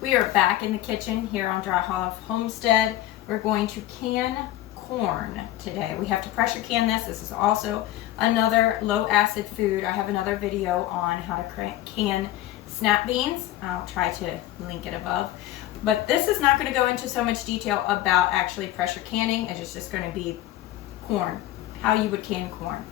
We are back in the kitchen here on Dryhollowhomestead. We're going to can corn today. We have to pressure can this. This is also another low acid food. I have another video on how to can snap beans. I'll try to link it above. But this is not going to go into so much detail about actually pressure canning. It's just going to be corn, how you would can corn.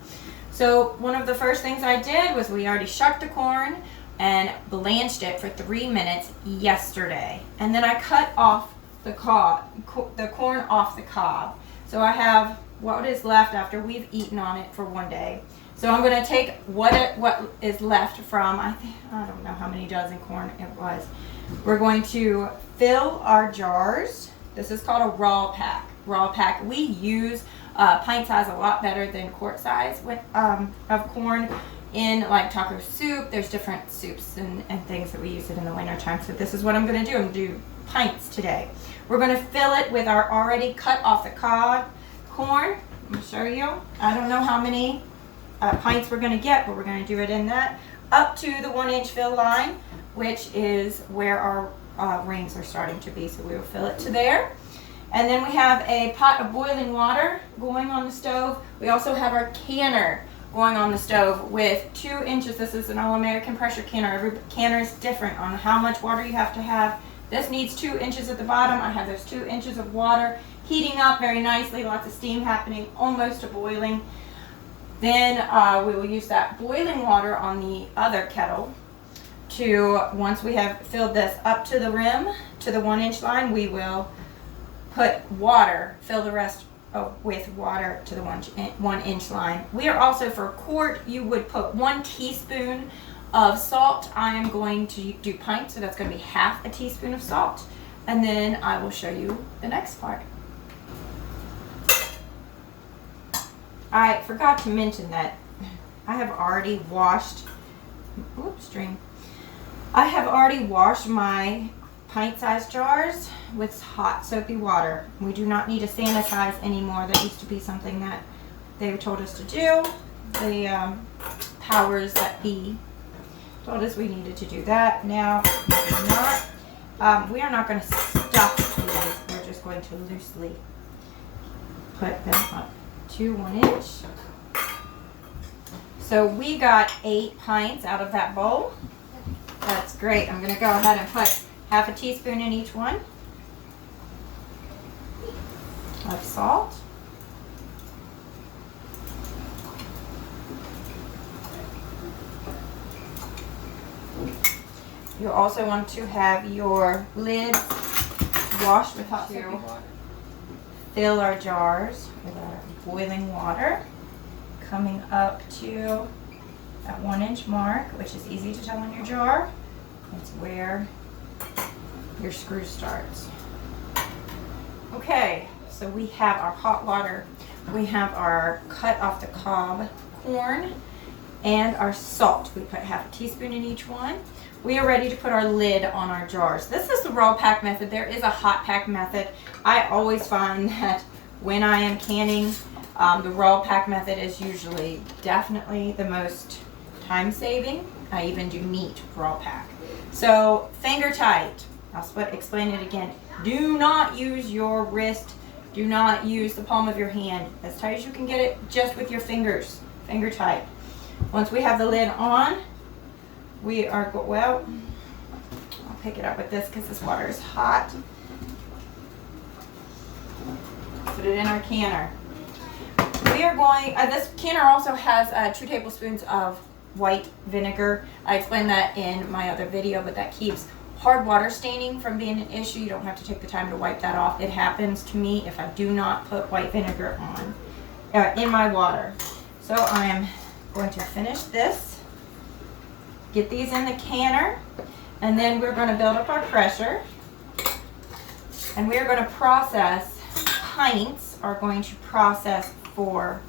So one of the first things I did was we already shucked the corn and blanched it for 3 minutes yesterday. And then I cut off the corn off the cob. So I have what is left after we've eaten on it for one day. So I'm going to take what is left from, I don't know how many dozen corn it was. We're going to fill our jars. This is called a raw pack. Raw pack. We use pint size a lot better than quart size of corn in like taco soup. There's different soups and things that we use it in the winter time. So this is what I'm going to do. I'm going to do pints today. We're going to fill it with our already cut off the cob corn. I'm going to show you. I don't know how many pints we're going to get, but we're going to do it in that up to the 1-inch fill line, which is where our rings are starting to be. So we will fill it to there. And then we have a pot of boiling water going on the stove. We also have our canner going on the stove with 2 inches. This is an all-American pressure canner. Every canner is different on how much water you have to have. This needs 2 inches at the bottom. I have those 2 inches of water heating up very nicely, lots of steam happening, almost to boiling. Then we will use that boiling water on the other kettle to, once we have filled this up to the rim, to the 1-inch line, we will put water, fill the rest with water to the 1-inch line. We are also, for a quart, you would put 1 teaspoon of salt. I am going to do pints, so that's going to be half a teaspoon of salt. And then I will show you the next part. I forgot to mention that I have already washed, I have already washed my pint-sized jars with hot soapy water. We do not need to sanitize anymore. That used to be something that they told us to do. The powers that be told us we needed to do that. Now we do not. We are not going to stuff these. We're just going to loosely put them up to 1 inch. So we got 8 pints out of that bowl. That's great. I'm going to go ahead and put half a teaspoon in each one of salt. You also want to have your lids washed with hot soapy water. Fill our jars with our boiling water, coming up to that 1-inch mark, which is easy to tell in your jar. It's where your screw starts. Okay, so we have our hot water, we have our cut off the cob corn, and our salt. We put half a teaspoon in each one. We are ready to put our lid on our jars. This is the raw pack method. There is a hot pack method. I always find that when I am canning, the raw pack method is usually definitely the most time saving. I even do meat raw pack. So finger tight. I'll explain it again. Do not use your wrist. Do not use the palm of your hand. As tight as you can get it, just with your fingers. Finger tight. Once we have the lid on, we are, well, I'll pick it up with this because this water is hot. Put it in our canner. We are going, this canner also has 2 tablespoons of white vinegar. I explained that in my other video, but that keeps hard water staining from being an issue. You don't have to take the time to wipe that off. It happens to me if I do not put white vinegar on in my water. So I am going to finish this, get these in the canner, and then we're going to build up our pressure. And we are going to process, pints are going to process for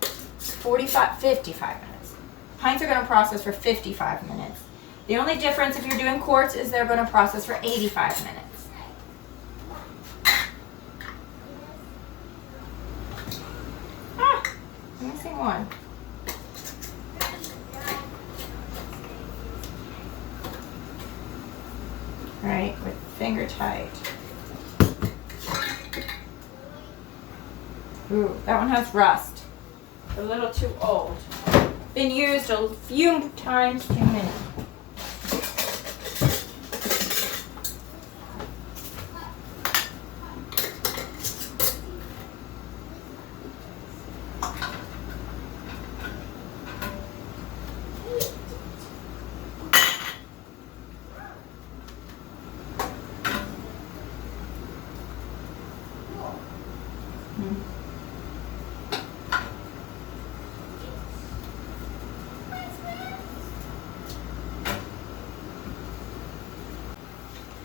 55 minutes. Pints are going to process for 55 minutes. The only difference if you're doing quarts is they're going to process for 85 minutes. I'm missing one. Right, with finger tight. Ooh, that one has rust. A little too old. Been used a few times too many.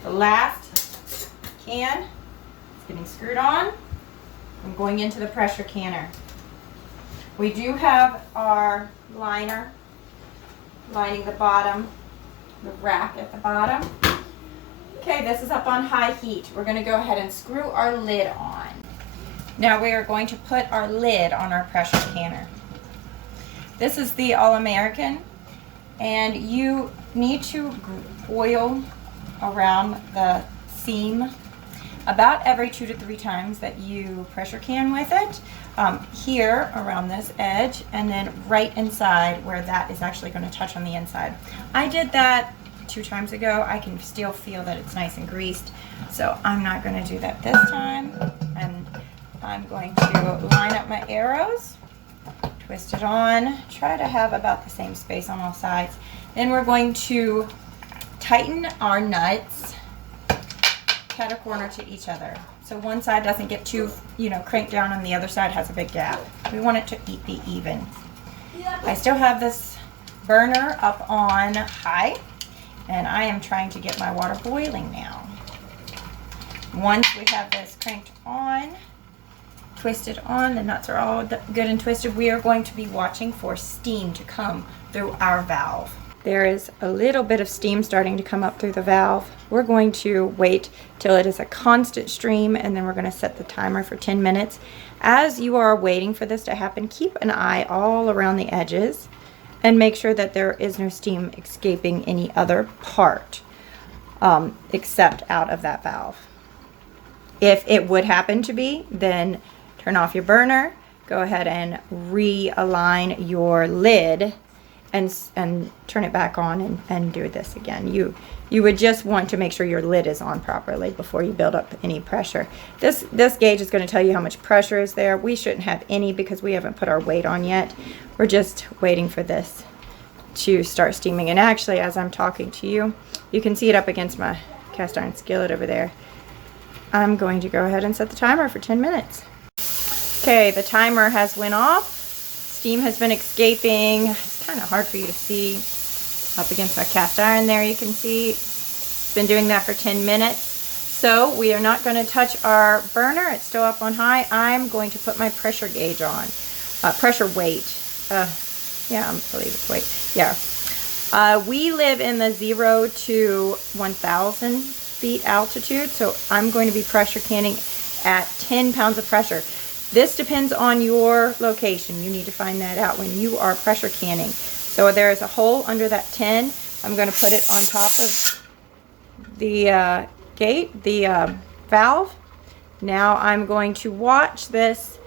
The last can is getting screwed on. I'm going into the pressure canner. We do have our liner lining the bottom, the rack at the bottom. Okay, this is up on high heat. We're going to go ahead and screw our lid on. Now we are going to put our lid on our pressure canner. This is the All-American, and you need to oil around the seam about every 2 to 3 times that you pressure can with it. Here around this edge, and then right inside where that is actually going to touch on the inside. I did that 2 times ago. I can still feel that it's nice and greased, so I'm not going to do that this time. And I'm going to line up my arrows, twist it on, try to have about the same space on all sides. Then we're going to tighten our nuts, cut a corner to each other, so one side doesn't get too, cranked down and the other side has a big gap. We want it to be even. I still have this burner up on high, and I am trying to get my water boiling now. Once we have this cranked on, twisted on, the nuts are all good and twisted, we are going to be watching for steam to come through our valve. There is a little bit of steam starting to come up through the valve. We're going to wait till it is a constant stream, and then we're going to set the timer for 10 minutes. As you are waiting for this to happen, keep an eye all around the edges and make sure that there is no steam escaping any other part except out of that valve. If it would happen to be, then turn off your burner, go ahead and realign your lid and turn it back on and do this again. You would just want to make sure your lid is on properly before you build up any pressure. This gauge is going to tell you how much pressure is there. We shouldn't have any because we haven't put our weight on yet. We're just waiting for this to start steaming. And actually, as I'm talking to you, you can see it up against my cast iron skillet over there. I'm going to go ahead and set the timer for 10 minutes. Okay, the timer has went off. Steam has been escaping. It's kind of hard for you to see up against my cast iron there. You can see it's been doing that for 10 minutes. So we are not going to touch our burner. It's still up on high. I'm going to put my pressure gauge on. Pressure weight. Yeah, I believe it's weight. Yeah. We live in the 0 to 1,000 feet altitude, so I'm going to be pressure canning at 10 pounds of pressure. This depends on your location. You need to find that out when you are pressure canning. So there is a hole under that 10. I'm going to put it on top of the valve. Now I'm going to watch this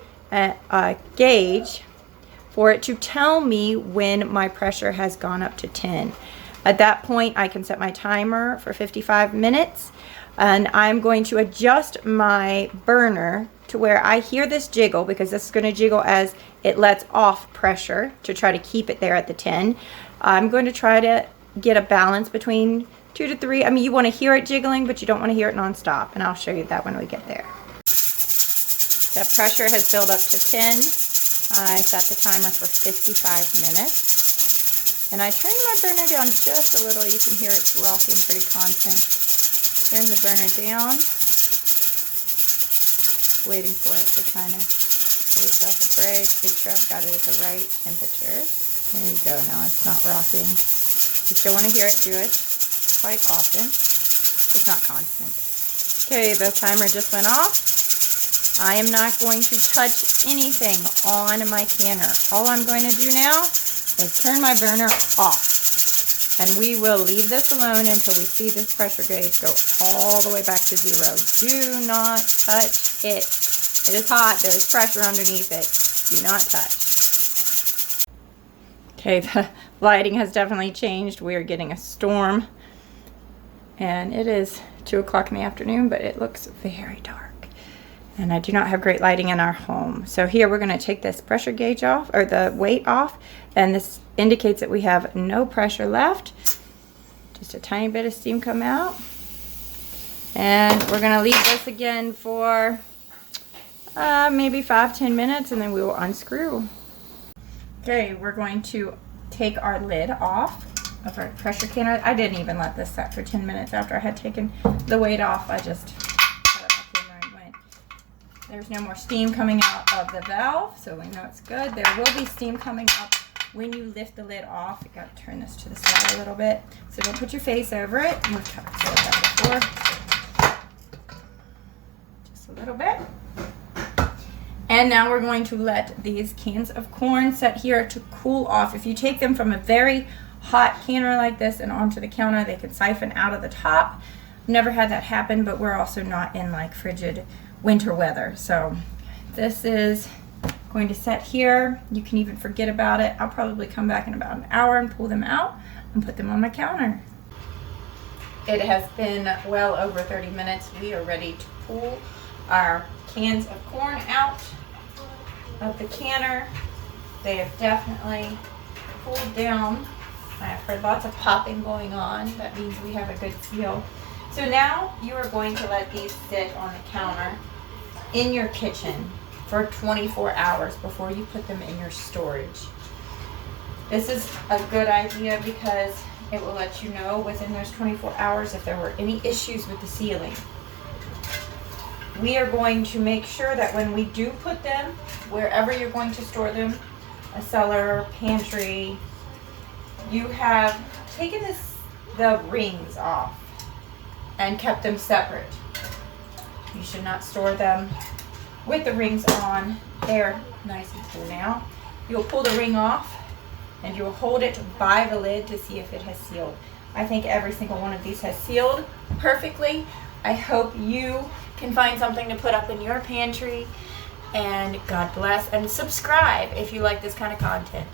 gauge for it to tell me when my pressure has gone up to 10. At that point, I can set my timer for 55 minutes, and I'm going to adjust my burner to where I hear this jiggle, because this is going to jiggle as it lets off pressure to try to keep it there at the 10. I'm going to try to get a balance between 2 to 3. I mean, you want to hear it jiggling, but you don't want to hear it nonstop, and I'll show you that when we get there. That pressure has built up to 10. I set the timer for 55 minutes. And I turned my burner down just a little. You can hear it's rocking pretty constant. Turn the burner down. Waiting for it to kind of give itself a break. Make sure I've got it at the right temperature. There you go. Now it's not rocking. You still want to hear it do it quite often. It's not constant. Okay, the timer just went off. I am not going to touch anything on my canner. All I'm going to do now is turn my burner off. And we will leave this alone until we see this pressure gauge go all the way back to 0. Do not touch it. It is hot. There's pressure underneath it. Do not touch. Okay, the lighting has definitely changed. We are getting a storm. And it is 2 o'clock in the afternoon, but it looks very dark. And I do not have great lighting in our home. So here we're going to take this pressure gauge off, or the weight off. And this indicates that we have no pressure left. Just a tiny bit of steam come out. And we're going to leave this again for maybe 5-10 minutes, and then we will unscrew. Okay, we're going to take our lid off of our pressure canner. I didn't even let this set for 10 minutes after I had taken the weight off. I just set up my camera and went. There's no more steam coming out of the valve, so we know it's good. There will be steam coming up when you lift the lid off. You got to turn this to the side a little bit. So don't put your face over it. We've said that before. Just a little bit. And now we're going to let these cans of corn set here to cool off. If you take them from a very hot canner like this and onto the counter, they can siphon out of the top. Never had that happen, but we're also not in like frigid winter weather. So this is going to set here. You can even forget about it. I'll probably come back in about an hour and pull them out and put them on my counter. It has been well over 30 minutes. We are ready to pull our cans of corn out of the canner. They have definitely cooled down. I've heard lots of popping going on. That means we have a good seal. So now you are going to let these sit on the counter in your kitchen for 24 hours before you put them in your storage. This is a good idea because it will let you know within those 24 hours if there were any issues with the sealing. We are going to make sure that when we do put them, wherever you're going to store them, a cellar, pantry, you have taken the rings off and kept them separate. You should not store them with the rings on. They're nice and cool now. You'll pull the ring off and you'll hold it by the lid to see if it has sealed. I think every single one of these has sealed perfectly. I hope you can find something to put up in your pantry, and God bless, and subscribe if you like this kind of content.